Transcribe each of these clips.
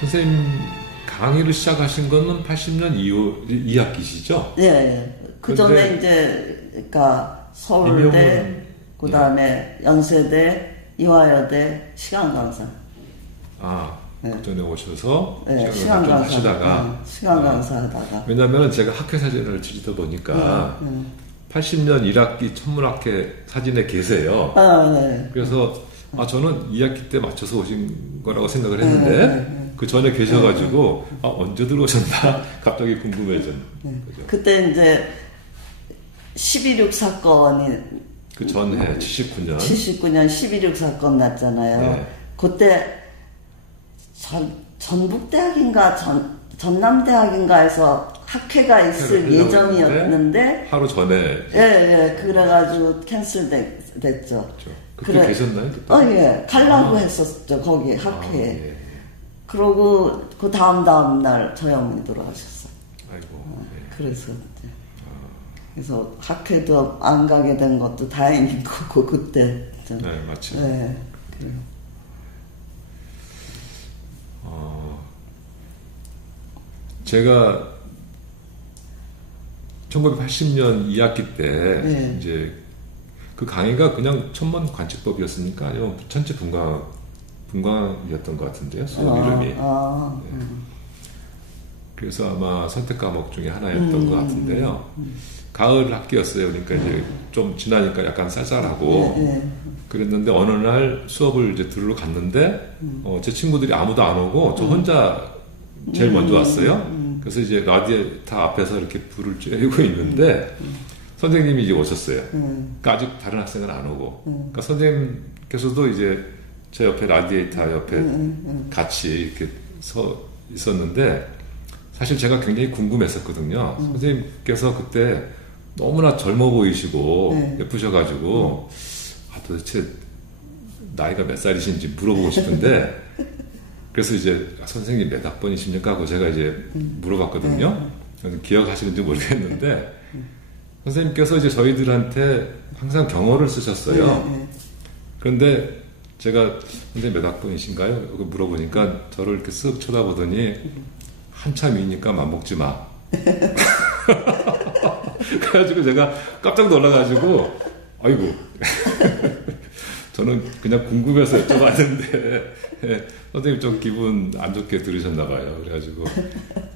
선생님 강의를 시작하신 거는 80년 2학기시죠? 네. 그 전에 이제, 그러니까 서울대, 그 다음에 연세대, 이화여대, 시간 강사. 그 전에 오셔서 시간 강사 하시다가. 시간 강사 하다가. 왜냐면 제가 학회 사진을 지리다 보니까 80년 1학기 천문학회 사진에 계세요. 네. 그래서 저는 2학기 때 맞춰서 오신 거라고 생각을 했는데 그 전에 계셔가지고 언제 들어오셨나 갑자기 궁금해진 거죠. 그때 이제 11.6 사건이 그 전해 79년 11.6 사건 났잖아요. 네. 그때 전북대학인가 전남대학인가에서 학회가 있을 예정이었는데 하루 전에 그래가지고 캔슬됐죠. 그렇죠. 그때 계셨나요? 그때? 예. 가려고 했었죠. 거기 학회에. 그러고 그 다음 날 저희 어머니 돌아가셨어요. 아이고. 그래서 학회도 안 가게 된 것도 다행인 거고 그때. 네, 맞죠. 네. 제가 1980년 2학기 때 이제 그 강의가 그냥 천문 관측법이었습니까? 아니면 천체 분광이었던 것 같은데요. 수업 이름이. 그래서 아마 선택 과목 중에 하나였던 것 같은데요. 가을 학기였어요. 그러니까 이제 좀 지나니까 약간 쌀쌀하고 그랬는데 어느 날 수업을 이제 들으러 갔는데 제 친구들이 아무도 안 오고 저 혼자 제일 먼저 왔어요. 그래서 이제 라디에이터 앞에서 이렇게 불을 쬐고 있는데 선생님이 이제 오셨어요. 그러니까 아직 다른 학생은 안 오고. 그러니까 선생님께서도 이제 제 옆에 라디에이터 옆에 같이 이렇게 서 있었는데 사실 제가 굉장히 궁금했었거든요. 선생님께서 그때 너무나 젊어 보이시고 예쁘셔가지고 도대체 나이가 몇 살이신지 물어보고 싶은데 그래서 이제 선생님 몇 학번이십니까 하고 제가 이제 물어봤거든요. 기억하시는지 모르겠는데 선생님께서 이제 저희들한테 항상 경어를 쓰셨어요. 그런데 제가 선생님 몇 학번이신가요? 물어보니까 저를 이렇게 쓱 쳐다보더니 한참이니까 맘먹지 마. 그래가지고 제가 깜짝 놀라가지고 아이고 저는 그냥 궁금해서 여쭤봤는데 선생님 좀 기분 안 좋게 들으셨나 봐요. 그래가지고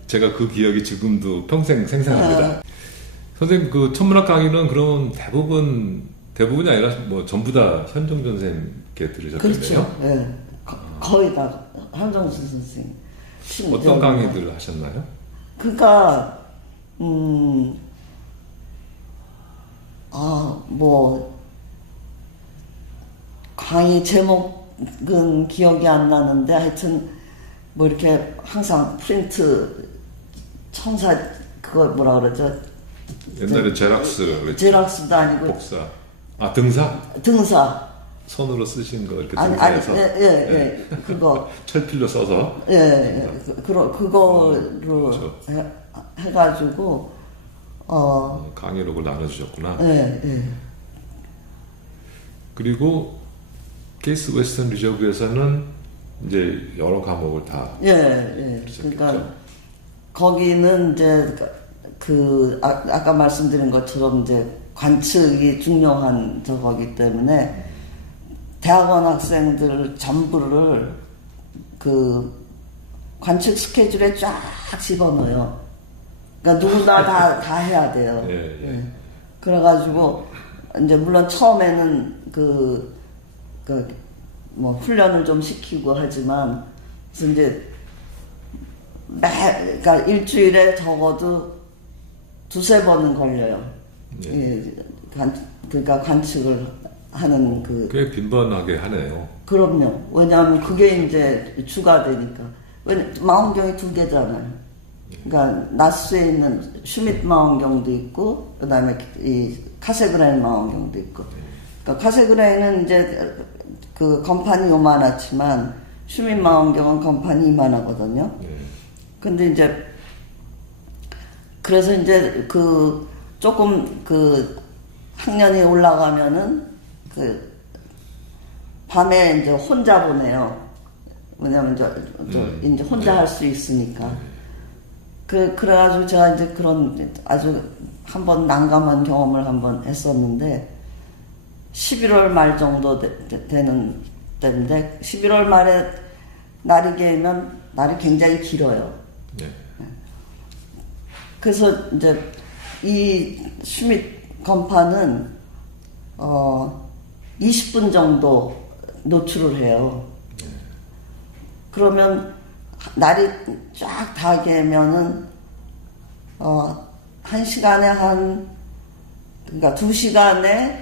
제가 그 기억이 지금도 평생 생생합니다. 선생님 그 천문학 강의는 그럼 대부분이 아니라 뭐 전부 다 현정전 선생님께 들으셨던데요? 그렇죠. 네. 거의 다 현정전 선생님. 어떤 강의들을 하셨나요? 그러니까 강의 제목은 기억이 안 나는데 하여튼 뭐 이렇게 항상 프린트 청사 그거 뭐라 그러죠? 옛날에 제락스 제락스도 아니고 복사 등사 손으로 쓰신 거 이렇게 등사해서 그거 철필로 써서 그거로 그렇죠. 해가지고 강의록을 나눠주셨구나. 네. 그리고 케이스 웨스턴 리저브에서는 이제 여러 과목을 다. 그러니까 거기는 이제 아까 말씀드린 것처럼 이제 관측이 중요한 저거기 때문에 대학원 학생들 전부를 그 관측 스케줄에 쫙 집어넣어요. 그러니까 누구나 다 해야 돼요. 그래가지고 이제 물론 처음에는 뭐 훈련을 좀 시키고 하지만 그래서 이제 그러니까 일주일에 적어도 2-3번은 걸려요. 그러니까 관측을 하는 꽤 빈번하게 하네요. 그럼요. 왜냐하면 그게 이제 주가 되니까. 망원경이 2개잖아요. 그러니까 나스에 있는 슈미트 망원경도 있고 그다음에 이 카세그라인 망원경도 있고. 그러니까 카세그라인은 이제 그 건판이 요만하지만 슈미트 망원경은 건판이 이만하거든요. 근데 이제 그래서 이제 조금 학년이 올라가면은 밤에 이제 혼자 보내요. 왜냐면 이제 혼자 할 수 있으니까. 그래가지고 제가 이제 그런 아주 한번 난감한 경험을 한번 했었는데, 11월 말 정도 되는 때인데, 11월 말에 날이 개면 날이 굉장히 길어요. 네. 그래서 이제 이 슈밋 건파는 20분 정도 노출을 해요. 그러면 날이 쫙 다 개면은 1시간에 그러니까 2시간에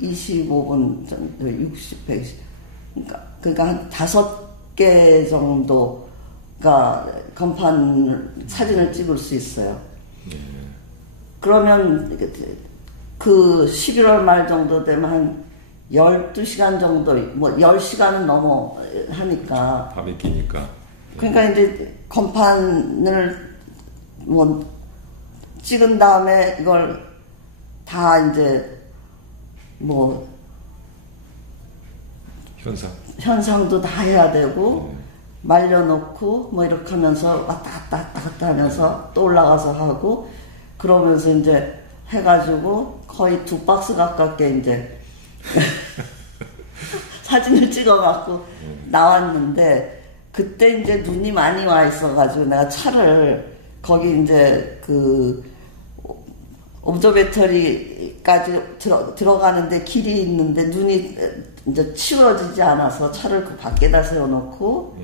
25분 정도 60, 100 그러니까 한 5개 정도가 건판 사진을 찍을 수 있어요. 그러면 그 11월 말 정도 되면 한 12시간 정도, 뭐 10시간은 넘어 하니까. 밤이 기니까. 그러니까 이제 건판을 뭐 찍은 다음에 이걸 다 이제 뭐 현상도 다 해야 되고 말려놓고 뭐 이렇게 하면서 왔다 갔다 하면서 또 올라가서 하고 그러면서 이제 해가지고 거의 2박스 가깝게 이제 사진을 찍어갖고 나왔는데 그때 이제 눈이 많이 와 있어가지고 내가 차를 거기 이제 그 옵저베터리까지 들어가는데 길이 있는데 눈이 이제 치우러지지 않아서 차를 그 밖에다 세워놓고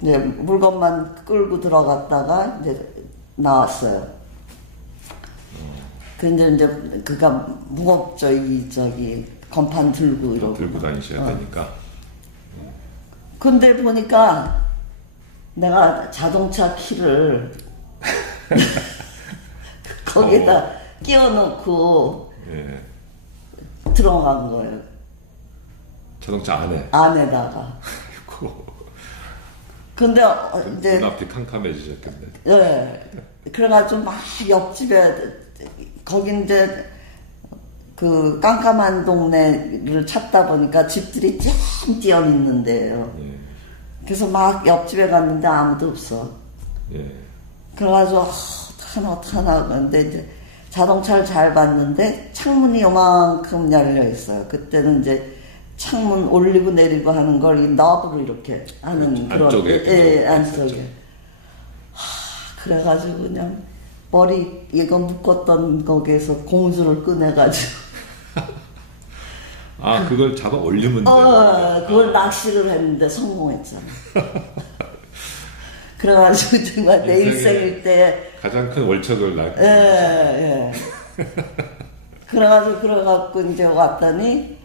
이제 물건만 끌고 들어갔다가 이제 나왔어요. 근데 이제 그가 무겁죠. 저기 건판 들고 이러고 들고 다니셔야 되니까. 근데 보니까 내가 자동차 키를 거기다 끼워놓고 들어간 거예요. 자동차 안에? 안에다가. 근데 이제 눈앞이 캄캄해지셨겠네. 네. 그래가지고 막 옆집에 거기 이제 그 깜깜한 동네를 찾다 보니까 집들이 쫙 띄어 있는데요. 그래서 막 옆집에 갔는데 아무도 없어. 그래가지고 어떡하나 근데 이제 자동차를 잘 봤는데 창문이 요만큼 열려 있어요. 그때는 이제 창문 올리고 내리고 하는 걸 이 너브로 이렇게 하는 그런 안쪽에 안쪽에. 그래가지고 그냥 머리 이거 묶었던 거기에서 공주를 꺼내가지고 그걸 잡아 올리면 그걸 낚시를 했는데 성공했잖아. 그래가지고 정말 내 인생일 때 가장 큰 월척을 낳게. 예. 그래가지고 이제 왔더니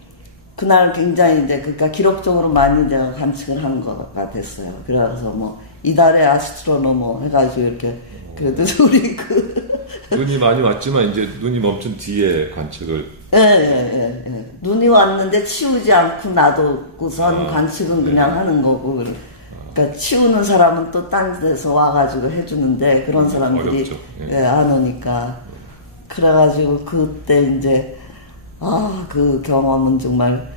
그날 굉장히 이제 그러니까 기록적으로 많이 내가 관측을 한 거가 됐어요. 그래서 뭐 이달의 아스트로노머 해가지고 이렇게 그래도 우리 눈이 많이 왔지만 이제 눈이 멈춘 뒤에 관측을. 예. 눈이 왔는데 치우지 않고 놔두고선 관측은 그냥 하는 거고. 그러니까 치우는 사람은 또 딴 데서 와가지고 해주는데 그런 사람들이 안 오니까. 그래가지고 그때 이제 그 경험은 정말.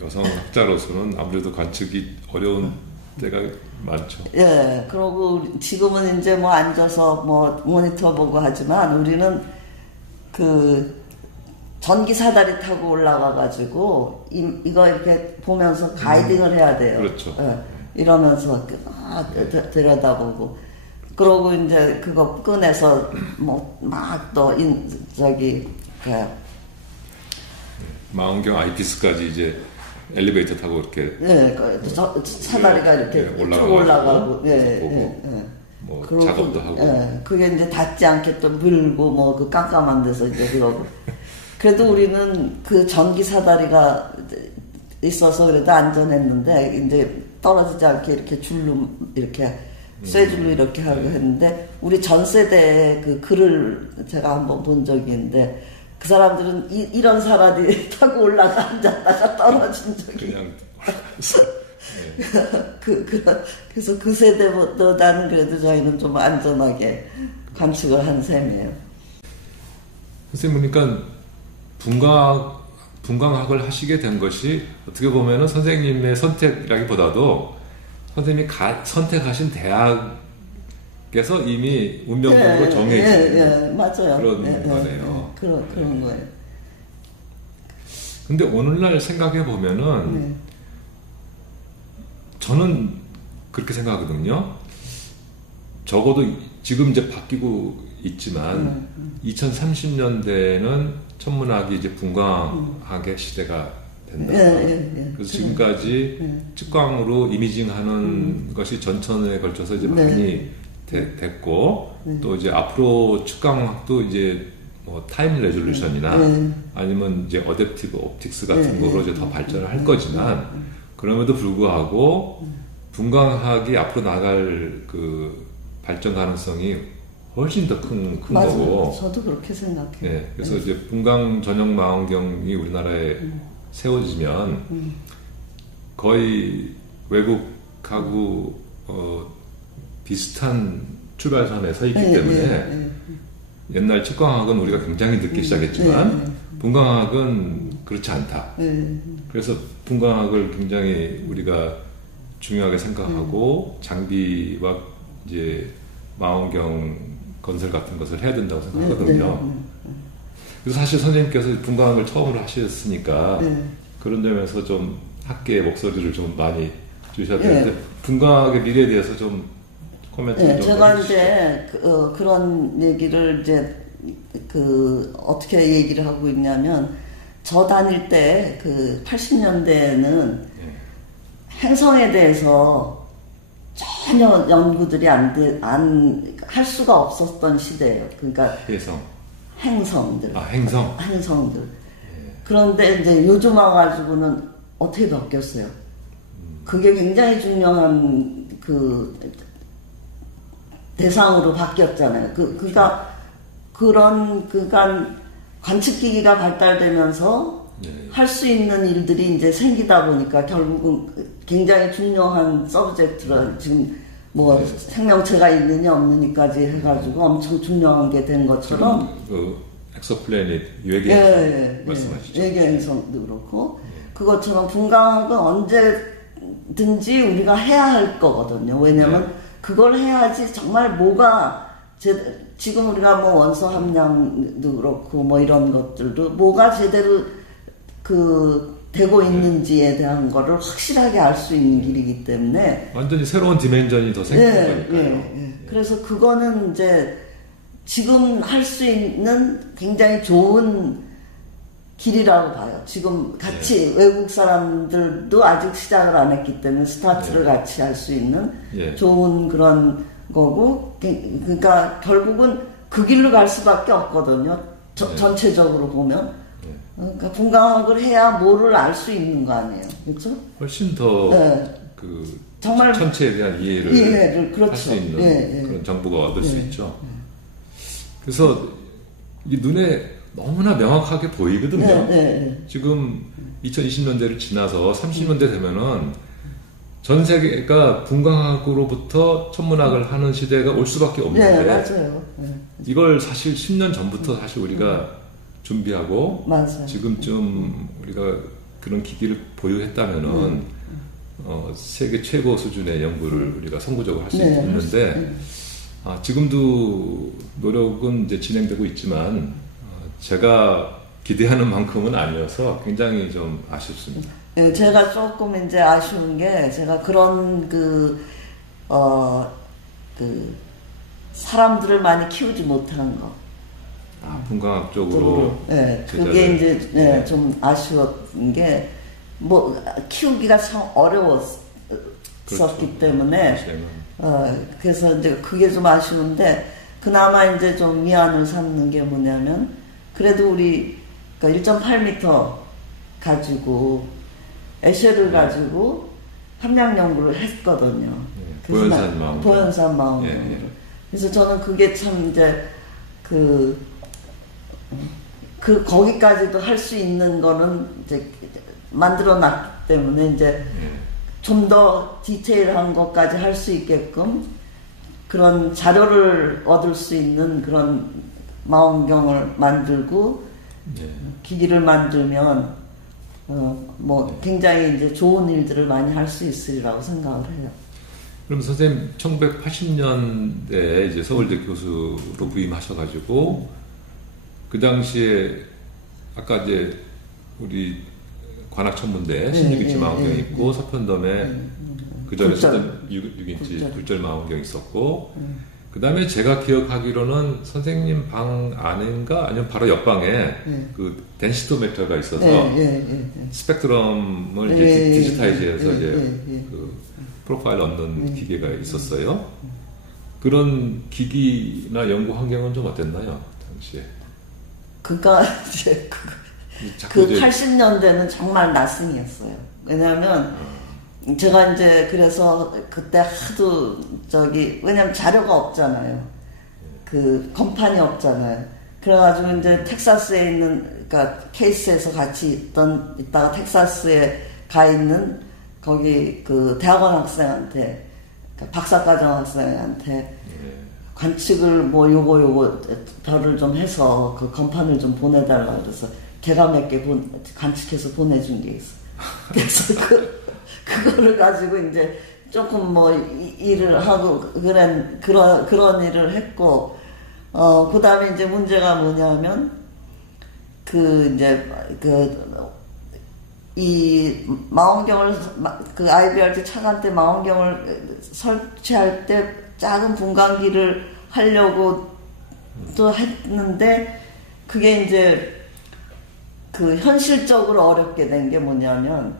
여성 학자로서는 아무래도 관측이 어려운 때가 많죠. 그러고 지금은 이제 뭐 앉아서 뭐 모니터 보고 하지만 우리는 그 전기 사다리 타고 올라가가지고 이거 이렇게 보면서 가이딩을 해야 돼요. 그렇죠. 이러면서 들여다보고 그러고 이제 그거 꺼내서 뭐 막 또 망원경 아이피스까지 이제 엘리베이터 타고 이렇게 사다리가 이렇게 쭉 올라가고 뭐 작업도 하고 그게 이제 닿지 않게 또 밀고 뭐 그 깜깜한 데서 이제 그러고 그래도 우리는 그 전기 사다리가 있어서 그래도 안전했는데 이제 떨어지지 않게 이렇게 줄로 이렇게 쇠줄로 이렇게 하고 했는데 우리 전 세대의 그 글을 제가 한번 본 적이 있는데 그 사람들은 이런 사다리 타고 올라가 앉았다가 떨어진 적이 그냥 그래서 그 세대보다는 그래도 저희는 좀 안전하게 관측을 한 셈이에요. 선생님 보니까 분광학을 하시게 된 것이 어떻게 보면은 선생님의 선택이라기보다도 선생님이 선택하신 대학에서 이미 운명적으로 정해진 맞아요. 그런 거네요. 그런 거예요. 근데 오늘날 생각해 보면은 저는 그렇게 생각하거든요. 적어도 지금 이제 바뀌고 있지만 2030년대에는 천문학이 이제 분광학의 시대가 된다. 그래서 지금까지 측광으로 이미징하는 것이 전천에 걸쳐서 이제 많이 됐고 또 이제 앞으로 측광학도 이제 뭐 타임 레졸루션이나 아니면 이제 어댑티브 옵틱스 같은 거로 이제 더 발전을 할 거지만 그럼에도 불구하고 분광학이 앞으로 나갈 그 발전 가능성이 훨씬 더 큰 거고. 저도 그렇게 생각해요. 네, 그래서 이제 분광 전용 망원경이 우리나라에 세워지면 거의 외국하고 비슷한 출발선에 서 있기 때문에 옛날 측광학은 우리가 굉장히 늦게 시작했지만 분광학은 그렇지 않다. 그래서 분광학을 굉장히 우리가 중요하게 생각하고 장비와 이제 망원경 건설 같은 것을 해야 된다고 생각하거든요. 그래서 사실 선생님께서 분광학을 처음으로 하셨으니까 그런 점에서 좀 학계의 목소리를 좀 많이 주셔야 되는데 분광학의 미래에 대해서 좀 코멘트 좀 해주시죠. 제가 이제 그런 얘기를 이제 어떻게 얘기를 하고 있냐면 저 다닐 때 그 80년대에는 행성에 대해서 전혀 연구들이 할 수가 없었던 시대예요. 그러니까 행성들. 행성들. 그런데 이제 요즘 와가지고는 어떻게 바뀌었어요? 그게 굉장히 중요한 그 대상으로 바뀌었잖아요. 그러니까 관측기기가 발달되면서 할 수 있는 일들이 이제 생기다 보니까 결국은 굉장히 중요한 서브젝트를 지금 뭐 생명체가 있느냐 없느냐까지 해가지고 엄청 중요한 게 된 것처럼 그 엑소플래닛 외계행성 말씀하시죠? 외계행성도 그렇고 그것처럼 분광학은 언제든지 우리가 해야 할 거거든요. 왜냐면 그걸 해야지 정말 뭐가 지금 우리가 뭐 원소 함량도 그렇고 뭐 이런 것들도 뭐가 제대로 되고 있는지에 대한 거를 확실하게 알 수 있는 길이기 때문에 완전히 새로운 디멘전이 더 생기는 거니까요. 그래서 그거는 이제 지금 할 수 있는 굉장히 좋은 길이라고 봐요. 지금 같이 외국 사람들도 아직 시작을 안 했기 때문에 스타트를 같이 할 수 있는 좋은 그런 거고, 그러니까 결국은 그 길로 갈 수밖에 없거든요. 전체적으로 보면. 그러니까 분광학을 해야 뭐를 알 수 있는 거 아니에요, 그렇죠? 훨씬 더 정말 천체에 대한 이해를 그렇죠. 할 수 있는 그런 정보가 얻을 수 있죠. 그래서 이 눈에 너무나 명확하게 보이거든요. 지금 2020년대를 지나서 30년대 되면은 전 세계가 분광학으로부터 천문학을 하는 시대가 올 수밖에 없는데 맞아요. 이걸 사실 10년 전부터 사실 우리가 준비하고 맞아요. 지금쯤 우리가 그런 기기를 보유했다면은 세계 최고 수준의 연구를 우리가 선구적으로 할 수 있는데 지금도 노력은 이제 진행되고 있지만 제가 기대하는 만큼은 아니어서 굉장히 좀 아쉽습니다. 네, 제가 조금 이제 아쉬운 게 제가 그런 사람들을 많이 키우지 못한 거. 분광학 쪽으로. 그게 이제 좀 아쉬웠던 게 뭐 키우기가 참 어려웠었기 때문에 그래서 이제 그게 좀 아쉬운데 그나마 이제 좀 미안을 삼는 게 뭐냐면 그래도 우리 그러니까 1.8m 가지고 에쉐를 가지고 함량 연구를 했거든요. 보현산 망원경으로. 그래서 저는 그게 참 이제 거기까지도 할 수 있는 거는 이제 만들어 놨기 때문에 이제 좀 더 디테일한 것까지 할 수 있게끔 그런 자료를 얻을 수 있는 그런 망원경을 만들고 기기를 만들면 뭐 굉장히 이제 좋은 일들을 많이 할 수 있으리라고 생각을 해요. 그럼 선생님 1980년대에 이제 서울대 교수로 부임하셔가지고 그 당시에 아까 이제 우리 관악천문대 16인치 망원경이 있고 서편덤에 그 전에 쓰던 6인치 굴절 망원경이 있었고 그 다음에 제가 기억하기로는 선생님 방 안인가 아니면 바로 옆방에 그 덴시토메터가 있어서 스펙트럼을 이제 디지타이즈해서 이제 그 프로파일 얻는 기계가 있었어요. 그런 기기나 연구 환경은 좀 어땠나요? 당시에. 그니까 이제 그 80년대는 정말 낯승이었어요. 왜냐하면 제가 이제 그래서 그때 하도 왜냐면 자료가 없잖아요. 그 건판이 없잖아요. 그래가지고 이제 텍사스에 있는, 그러니까 케이스에서 같이 있다가 텍사스에 가 있는 거기 그 대학원 학생한테, 그러니까 박사과정 학생한테 관측을 뭐 요거 별을 좀 해서 그 건판을 좀 보내달라 그래서 걔가 몇 개 관측해서 보내준 게 있어. 그래서 그거를 가지고 이제 조금 뭐 일을 하고 그런 일을 했고, 그 다음에 이제 문제가 뭐냐면, 이 망원경을, 그 IBRT 차관대 망원경을 설치할 때 작은 분광기를 하려고 또 했는데, 그게 이제 그 현실적으로 어렵게 된 게 뭐냐면,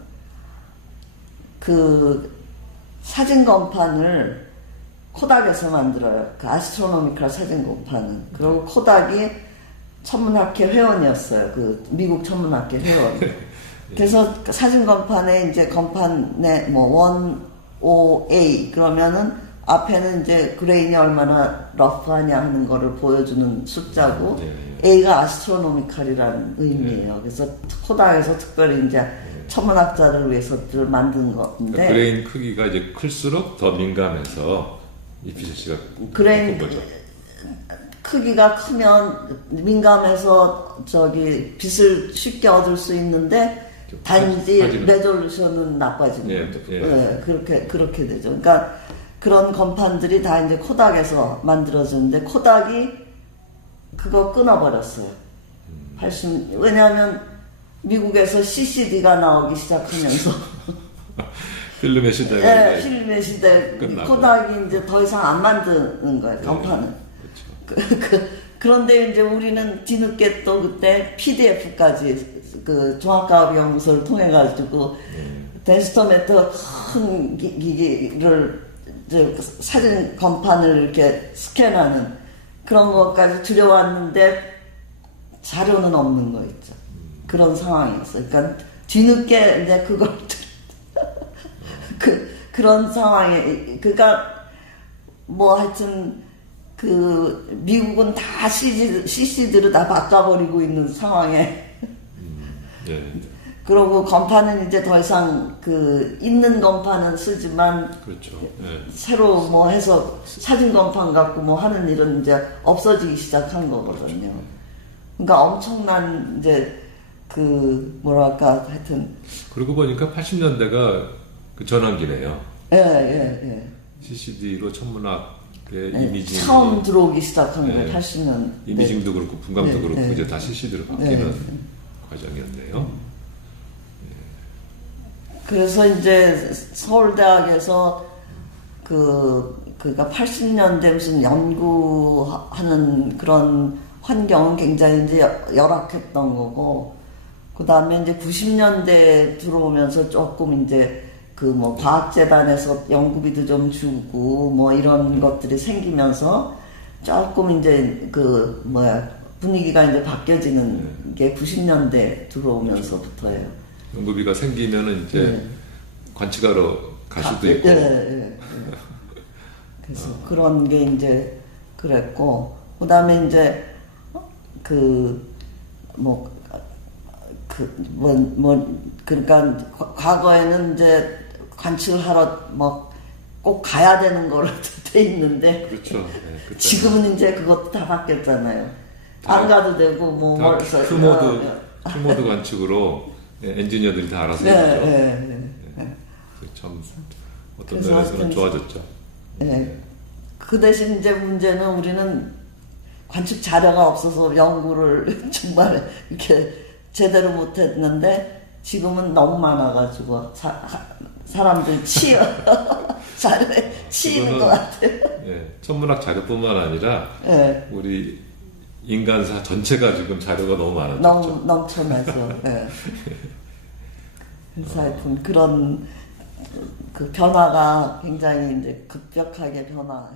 그 사진 건판을 코닥에서 만들어요. 그 아스트로노미컬 사진 건판은. 그리고 코닥이 천문학회 회원이었어요. 그 미국 천문학회 회원. 그래서 사진 건판에 이제 건판에 뭐 1OA 그러면은 앞에는 이제 그레인이 얼마나 러프하냐 하는 거를 보여주는 숫자고 A가 아스트로노미컬이라는 의미예요. 그래서 코닥에서 특별히 이제 천문학자를 위해서들 만든 건데 그러니까 그레인 크기가 이제 클수록 더 민감해서 이피셔시가 그레인 크기가 크면 민감해서 빛을 쉽게 얻을 수 있는데 단지 레졸루션은 나빠지는 거죠. 네, 그렇게 되죠. 그러니까 그런 건판들이 다 이제 코닥에서 만들어졌는데 코닥이 그거 끊어버렸어요. 왜냐하면 미국에서 CCD가 나오기 시작하면서 필름의 시대가 네, 필름의 시대 끝나고. 코닥이 이제 더 이상 안 만드는 거예요. 건판은. 그렇죠. 그런데 이제 우리는 뒤늦게 또 그때 PDF까지 그 종합과학연구소를 통해 가지고 덴시토메터 큰 기기를 사진 건판을 이렇게 스캔하는 그런 것까지 들여왔는데 자료는 없는 거 있죠. 그런 상황이었어요. 그러니까 뒤늦게 이제 그걸 그런 상황에 그러니까 뭐 하여튼 그 미국은 다 CC들을 다 바꿔버리고 있는 상황에 그러고 건판은 이제 더 이상 그 있는 건판은 쓰지만 그렇죠. 새로 뭐 해서 사진 건판 갖고 뭐 하는 일은 이제 없어지기 시작한 거거든요. 그러니까 엄청난 이제 그 뭐랄까 하여튼 그러고 보니까 80년대가 그 전환기네요. 예. CCD로 천문학의 이미징 처음 들어오기 시작한 거예요. 80년. 이미징도 그렇고 분광도 그렇고 이제 다 CCD로 바뀌는 과정이었네요. 그래서 이제 서울대학에서 그러니까 80년대 무슨 연구하는 그런 환경은 굉장히 이제 열악했던 거고, 그 다음에 이제 90년대 들어오면서 조금 이제 그 뭐 과학재단에서 연구비도 좀 주고 뭐 이런 것들이 생기면서 조금 이제 그 분위기가 이제 바뀌어지는 게 90년대 들어오면서부터예요. 연구비가 생기면은 이제 관측하러 갈 수도 있고. 그래서 그런 게 이제 그랬고, 그 다음에 이제 그러니까 과거에는 이제 관측을 하러 꼭 가야 되는 거로 돼 있는데. 그렇죠. 지금은 이제 그것도 다 바뀌었잖아요. 안 가도 되고, Q모드 관측으로 엔지니어들이 다 알아서 네, 해주죠. 네. 참 어떤 면에서는 좋아졌죠. 네. 그 대신 이제 문제는 우리는 관측 자료가 없어서 연구를 정말 이렇게 제대로 못했는데 지금은 너무 많아가지고 사람들 자료에 치이는 것 같아요. 천문학 자료뿐만 아니라 네. 우리 인간사 전체가 지금 자료가 너무 많아졌죠. 너무 넘쳐나서. 그래서 하여튼 그런 그 변화가 굉장히 이제 급격하게 변화.